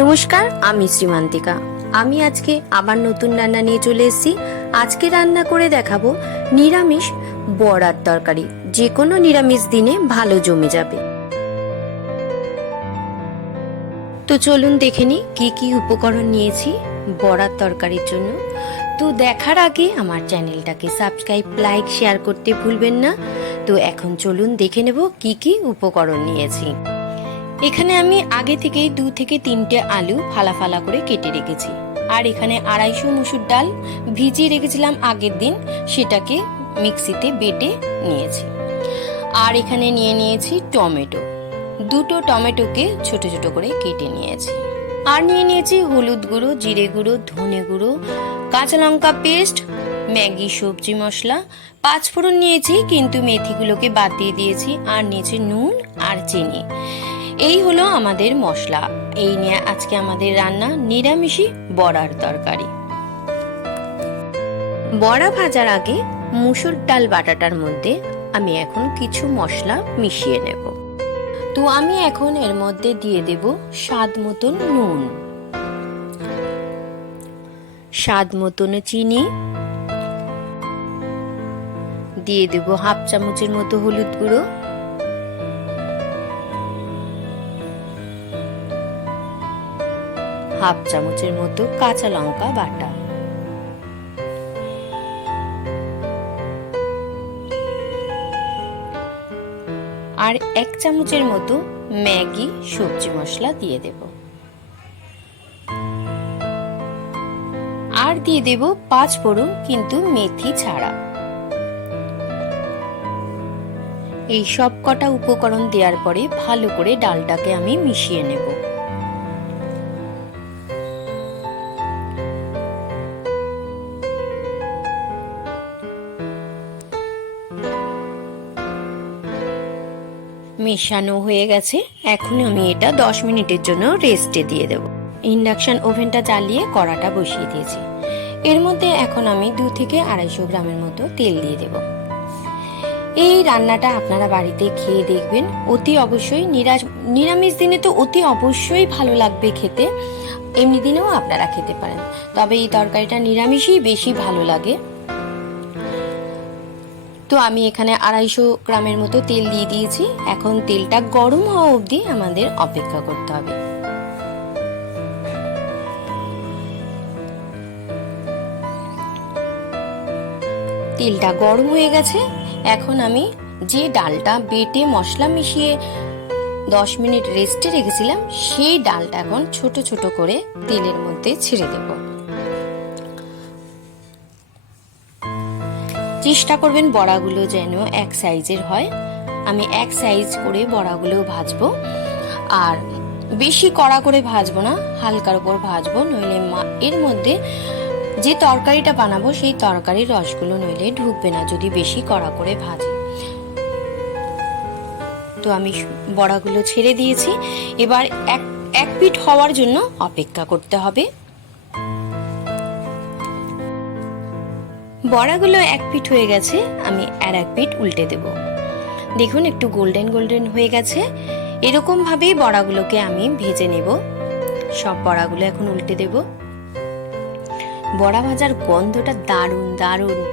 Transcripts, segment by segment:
নমস্কার, আমি শ্রীমান্তিকা। আমি আজকে আবার নতুন রান্না নিয়ে চলে এসেছি। আজকে রান্না করে দেখাবো নিরামিষ বড়ার তরকারি। যে কোনো নিরামিষ দিনে ভালো জমে যাবে। তো চলুন দেখে নিই কি কি উপকরণ নিয়েছি বড়ার তরকারির জন্য। তো দেখার আগে আমার চ্যানেলটাকে সাবস্ক্রাইব, লাইক, শেয়ার করতে ভুলবেন না। তো এখন চলুন দেখে নেব কি কি উপকরণ নিয়েছি। এখানে আমি আগে থেকেই দু থেকে তিনটে আলু ফালা ফালা করে কেটে রেখেছি। আর এখানে আড়াইশো মুসুর ডাল ভিজিয়ে রেখেছিলাম আগের দিন, সেটাকে মিক্সিতে বেটে নিয়েছি। আর এখানে নিয়ে নিয়েছি টমেটো। দুটো টমেটোকে ছোট ছোট করে কেটে নিয়েছি। আর নিয়ে নিয়েছি হলুদ গুঁড়ো, জিরে গুঁড়ো, ধনে গুঁড়ো, কাঁচা লঙ্কা পেস্ট, ম্যাগি, সবজি মশলা পাঁচ ফোড়ন নিয়েছি, কিন্তু মেথিগুলোকে বাদ দিয়ে দিয়েছি, আর নিয়েছি নুন আর চিনি। এই হলো আমাদের মশলা। এই নিয়ে আজকে আমাদের রান্না নিরামিষই বড়ার তরকারি। বড়া ভাজার আগে মুসুর ডাল বাটাটার মধ্যে আমি এখন কিছু মশলা মিশিয়ে নেব। তো আমি এখন এর মধ্যে দিয়ে দেব স্বাদ মতন নুন। স্বাদ মতন চিনি। দিয়ে দেব হাফ চামচের মতো হলুদ গুঁড়ো। হাফ চামচের মতো কাঁচা লঙ্কা বাটা। আর এক চামচের মতো ম্যাগি সবজি মশলা দিয়ে দেব। আর দিয়ে দেব পাঁচ ফোড়ন কিন্তু মেথি ছাড়া। এই সব কটা উপকরণ দেওয়ার পরে ভালো করে ডালটাকে আমি মিশিয়ে নেব। মেশানো হয়ে গেছে। এখন আমি এটা দশ মিনিটের জন্য রেস্টে দিয়ে দেব। ইন্ডাকশন ওভেনটা জ্বালিয়ে কড়াটা বসিয়ে দিয়েছি। এর মধ্যে এখন আমি দু থেকে আড়াইশো গ্রামের মতো তেল দিয়ে দেব। এই রান্নাটা আপনারা বাড়িতে খেয়ে দেখবেন। অতি অবশ্যই নিরামিষ দিনে তো অতি অবশ্যই ভালো লাগবে খেতে। এমনি দিনেও আপনারা খেতে পারেন। তবে এই তরকারিটা নিরামিষই বেশি ভালো লাগে। তো আমি এখানে আড়াইশো গ্রামের মতো তেল দিয়ে দিয়েছি। এখন তেলটা গরম হওয়া অবধি আমাদের অপেক্ষা করতে হবে। তেলটা গরম হয়ে গেছে। এখন আমি যে ডালটা বেটে মশলা মিশিয়ে দশ মিনিট রেস্টে রেখেছিলাম, সেই ডালটা এখন ছোট ছোট করে তেলের মধ্যে ছেড়ে দেবো। চেষ্টা করবেন বড়াগুলো যেন এক সাইজের হয়। আমি এক সাইজ করে বড়াগুলো ভাজবো। আর বেশি কড়া করে ভাজবো না, হালকার উপর ভাজবো, নইলে এর মধ্যে যে তরকারিটা বানাবো সেই তরকারির রসগুলো নইলে ঢুকবে না যদি বেশি কড়া করে ভাজি। তো আমি বড়াগুলো ছেড়ে দিয়েছি। এবার এক এক পিঠ হওয়ার জন্য অপেক্ষা করতে হবে। বড়াগুলো এক পিঠ হয়ে গেছে, আমি আর এক পিঠ উল্টে দেব। দেখুন, একটু গোল্ডেন গোল্ডেন হয়ে গেছে। এরকম ভাবেই বড়াগুলোকে আমি ভেজে নেব। সব বড়াগুলো এখন উল্টে দেব। বড়া ভাজার গন্ধটা দারুণ দারুণ।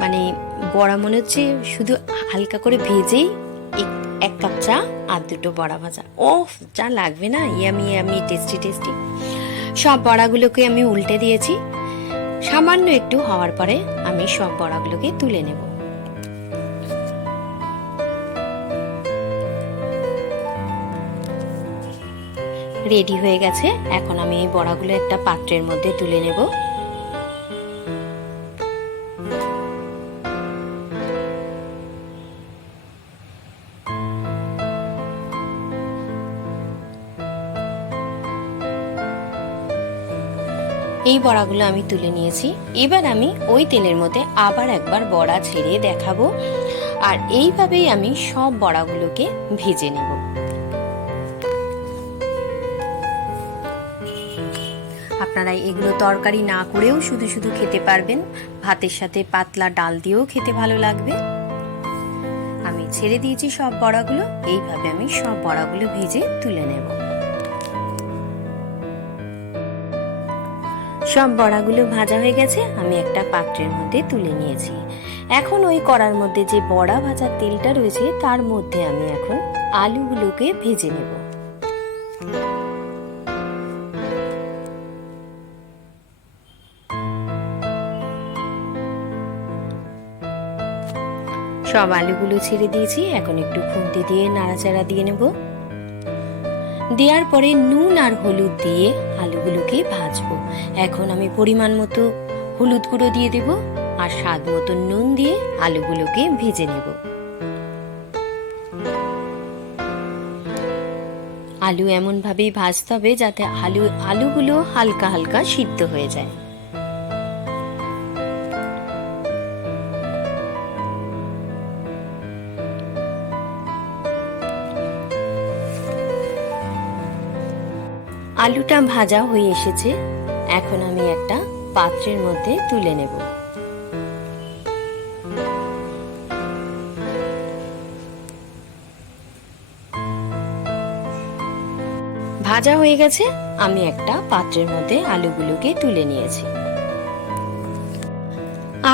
মানে বড়া মনে হচ্ছে শুধু হালকা করে ভেজেই এক কাপ চা আর দুটো বড়া ভাজা। ও চা লাগবে না, ইয়ামি ইয়ামি, টেস্টি টেস্টি। সব বড়াগুলোকে আমি উল্টে দিয়েছি। সামান্য একটু হওয়ার পরে আমি সব বড়াগুলোকে তুলে নেব। রেডি হয়ে গেছে। এখন আমি এই বড়াগুলো একটা পাত্রের মধ্যে তুলে নেব। এই বড়াগুলো আমি তুলে নিয়েছি। এবার আমি ওই তেলের মধ্যে আবার একবার বড়া ছেড়ে দেখাবো। আর এইভাবেই আমি সব বড়াগুলোকে ভেজে নেব। আপনারা এগুলো তরকারি না করেও শুধু শুধু খেতে পারবেন। ভাতের সাথে পাতলা ডাল দিয়েও খেতে ভালো লাগবে। আমি ছেড়ে দিয়েছি সব বড়াগুলো। এইভাবে আমি সব বড়াগুলো ভেজে তুলে নেব। সব বড়াগুলো ভাজা হয়ে গেছে, আমি একটা পাত্রের মধ্যে তুলে নিয়েছি। এখন ওই কড়ার মধ্যে যে বড়া ভাজার তেলটা রয়েছে, তার মধ্যে আমি এখন আলুগুলোকে ভেজে নেব। সব আলুগুলো ছেড়ে দিয়েছি, এখন একটু খুন্তি দিয়ে নাড়াচাড়া দিয়ে নেব। দেওয়ার পরে নুন আর হলুদ দিয়ে আলুগুলোকে ভাজবো। এখন আমি পরিমাণ মতো হলুদ গুঁড়ো দিয়ে দেব আর স্বাদ মতো নুন দিয়ে আলুগুলোকে ভেজে নেব। আলু এমনভাবেই ভাজতে হবে যাতে আলু, আলুগুলো হালকা হালকা সিদ্ধ হয়ে যায়। আলুটা ভাজা হয়ে এসেছে। এখন আমি একটা পাত্রের মধ্যে তুলে নেব। ভাজা হয়ে গেছে, আমি একটা পাত্রের মধ্যে আলুগুলোকে তুলে নিয়েছি।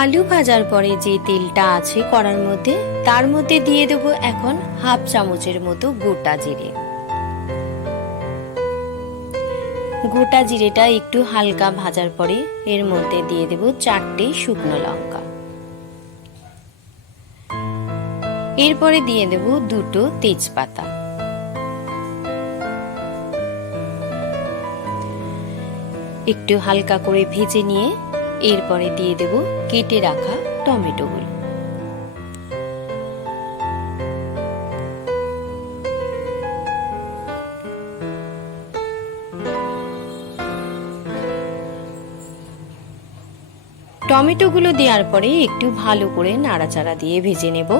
আলু ভাজার পরে যে তেলটা আছে কড়ার মধ্যে, তার মধ্যে দিয়ে দেবো এখন হাফ চামচের মতো গোটা জিরে। গোটা জিরেটা একটু হালকা ভাজার পরে এর মধ্যে দিয়ে দেব চারটে শুকনো লঙ্কা। এরপরে দিয়ে দেব দুটো তেজপাতা। একটু হালকা করে ভেজে নিয়ে এরপরে দিয়ে দেব কেটে রাখা টমেটোগুলো। টমেটোগুলো দেওয়ার পরে একটু ভালো করে নাড়াচাড়া দিয়ে ভেজে নেব,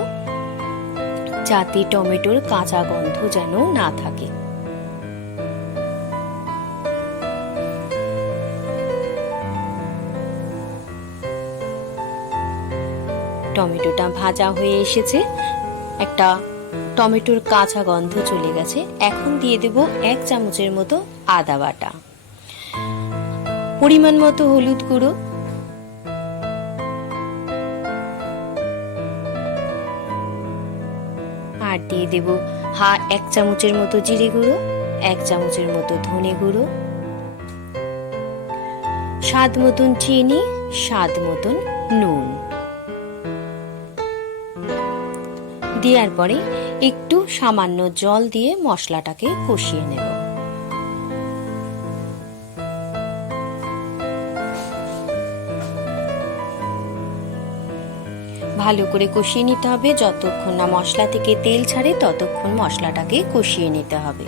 যাতে টমেটোর কাঁচা গন্ধ যেন না থাকে। টমেটোটা ভাজা হয়ে এসেছে, একটা টমেটোর কাঁচা গন্ধ চলে গেছে। এখন দিয়ে দেব এক চামচের মতো আদা বাটা। পরিমাণ মতো হলুদ গুঁড়ো দেব। হা, এক চামচের মতো জিরে গুঁড়ো, এক চামচের মতো ধনে গুঁড়ো। স্বাদ মতন চিনি, স্বাদ মতন নুন। দেওয়ার পরে একটু সামান্য জল দিয়ে মশলাটাকে কষিয়ে নেব। ভালো করে কষিয়ে নিতে হবে। যতক্ষণ না মশলা থেকে তেল ছাড়ে, ততক্ষণ মশলাটাকে কষিয়ে নিতে হবে।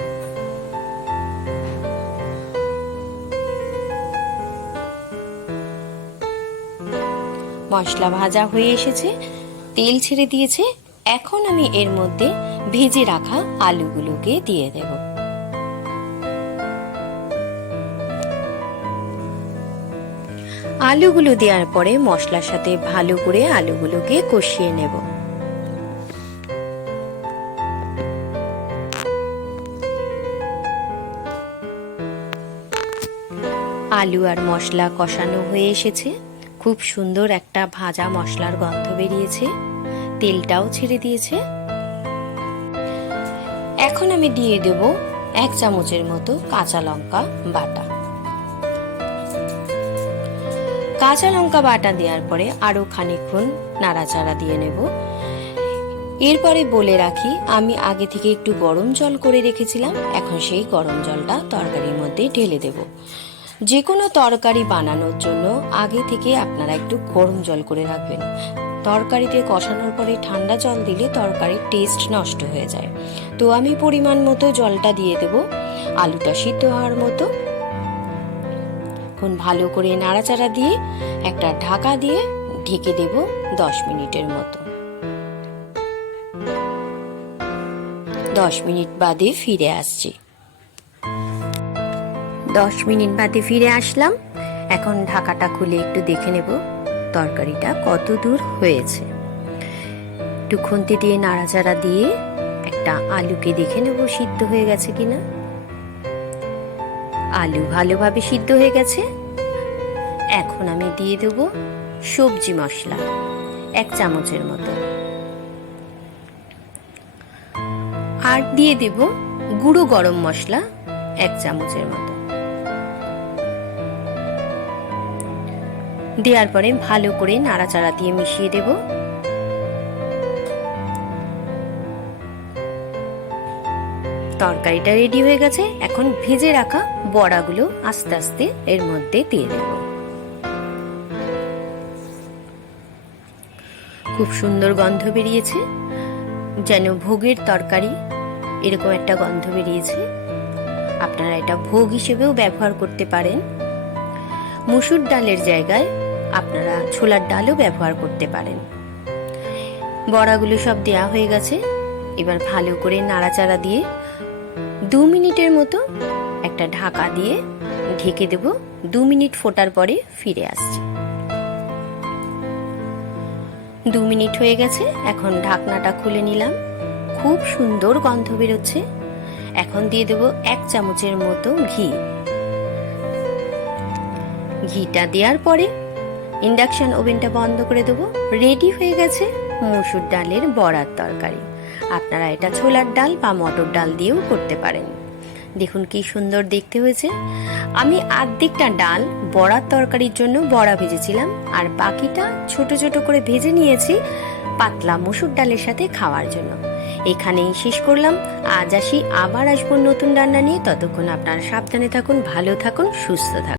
মশলা ভাজা হয়ে এসেছে, তেল ছেড়ে দিয়েছে। এখন আমি এর মধ্যে ভেজে রাখা আলুগুলোকে দিয়ে দেব। আলুগুলো দেওয়ার পরে মশলার সাথে ভালো করে আলুগুলোকে কষিয়ে নেব। আলু আর মশলা কষানো হয়ে এসেছে। খুব সুন্দর একটা ভাজা মশলার গন্ধ বেরিয়েছে। তেলটাও ছেড়ে দিয়েছে। এখন আমি দিয়ে দেব এক চামচের মতো কাঁচা লঙ্কা বাটা। কাঁচা লঙ্কা বাটা দেওয়ার পরে আরও খানিকক্ষণ নাড়াচাড়া দিয়ে নেব। এরপরে বলে রাখি, আমি আগে থেকে একটু গরম জল করে রেখেছিলাম, এখন সেই গরম জলটা তরকারির মধ্যে ঢেলে দেব। যে কোনো তরকারি বানানোর জন্য আগে থেকে আপনারা একটু গরম জল করে রাখবেন। তরকারিতে কষানোর পরে ঠান্ডা জল দিলে তরকারির টেস্ট নষ্ট হয়ে যায়। তো আমি পরিমাণ মতো জলটা দিয়ে দেব। আলুটা সিদ্ধ হওয়ার মতো। এখন ভালো করে নাড়াচাড়া দিয়ে একটা ঢাকা দিয়ে ঢেকে দেব দশ মিনিটের মতো। দশ মিনিট বাদে ফিরে আসছি। দশ মিনিট বাদে ফিরে আসলাম। এখন ঢাকাটা খুলে একটু দেখে নেব তরকারিটা কত দূর হয়েছে। একটু খুন্তি দিয়ে নাড়াচাড়া দিয়ে একটা আলুকে দেখে নেব সিদ্ধ হয়ে গেছে কিনা। আলু ভালোভাবে সিদ্ধ হয়ে গেছে। এখন আমি দিয়ে দেব সবজি মশলা, এক চামচের মতো। আর দিয়ে দেব গুঁড়ো গরম মশলা, এক চামচের মতো। দেওয়ার পরে ভালো করে নাড়াচাড়া দিয়ে মিশিয়ে দেব। তরকারিটা রেডি হয়ে গেছে। এখন ভেজে রাখা বড়াগুলো আস্তে আস্তে এর মধ্যে দিয়ে দেব। খুব সুন্দর গন্ধ বেরিয়েছে। যেন ভোগের তরকারি এরকম একটা গন্ধ বেরিয়েছে। আপনারা এটা ভোগ হিসেবেও ব্যবহার করতে পারেন। মুসুর ডালের জায়গায় আপনারা ছোলার ডালও ব্যবহার করতে পারেন। বড়াগুলো সব দেয়া হয়ে গেছে। এবার ভালো করে নাড়াচাড়া দিয়ে দু মিনিটের মতো একটা ঢাকা দিয়ে ঢেকে দেব। দু মিনিট ফোটার পরে ফিরে আসছি। দু মিনিট হয়ে গেছে, এখন ঢাকনাটা খুলে নিলাম। খুব সুন্দর গন্ধ বেরোচ্ছে। এখন দিয়ে দেব এক চামচের মতো ঘি। ঘিটা দেওয়ার পরে ইন্ডাকশন ওভেনটা বন্ধ করে দেবো। রেডি হয়ে গেছে মসুর ডালের বড়ার তরকারি। আপনারা এটা ছোলার ডাল বা মটর ডাল দিয়েও করতে পারেন। দেখুন কি সুন্দর দেখতে হয়েছে। আমি আর্ধেকটা ডাল বড়ার তরকারির জন্য বড়া ভেজেছিলাম, আর বাকিটা ছোট ছোট করে ভেজে নিয়েছি পাতলা মসুর ডালের সাথে খাওয়ার জন্য। এখানেই শেষ করলাম। আজ আসি, আবার আসব নতুন রান্না নিয়ে। ততক্ষণ আপনারা সাবধানে থাকুন, ভালো থাকুন, সুস্থ থাকুন।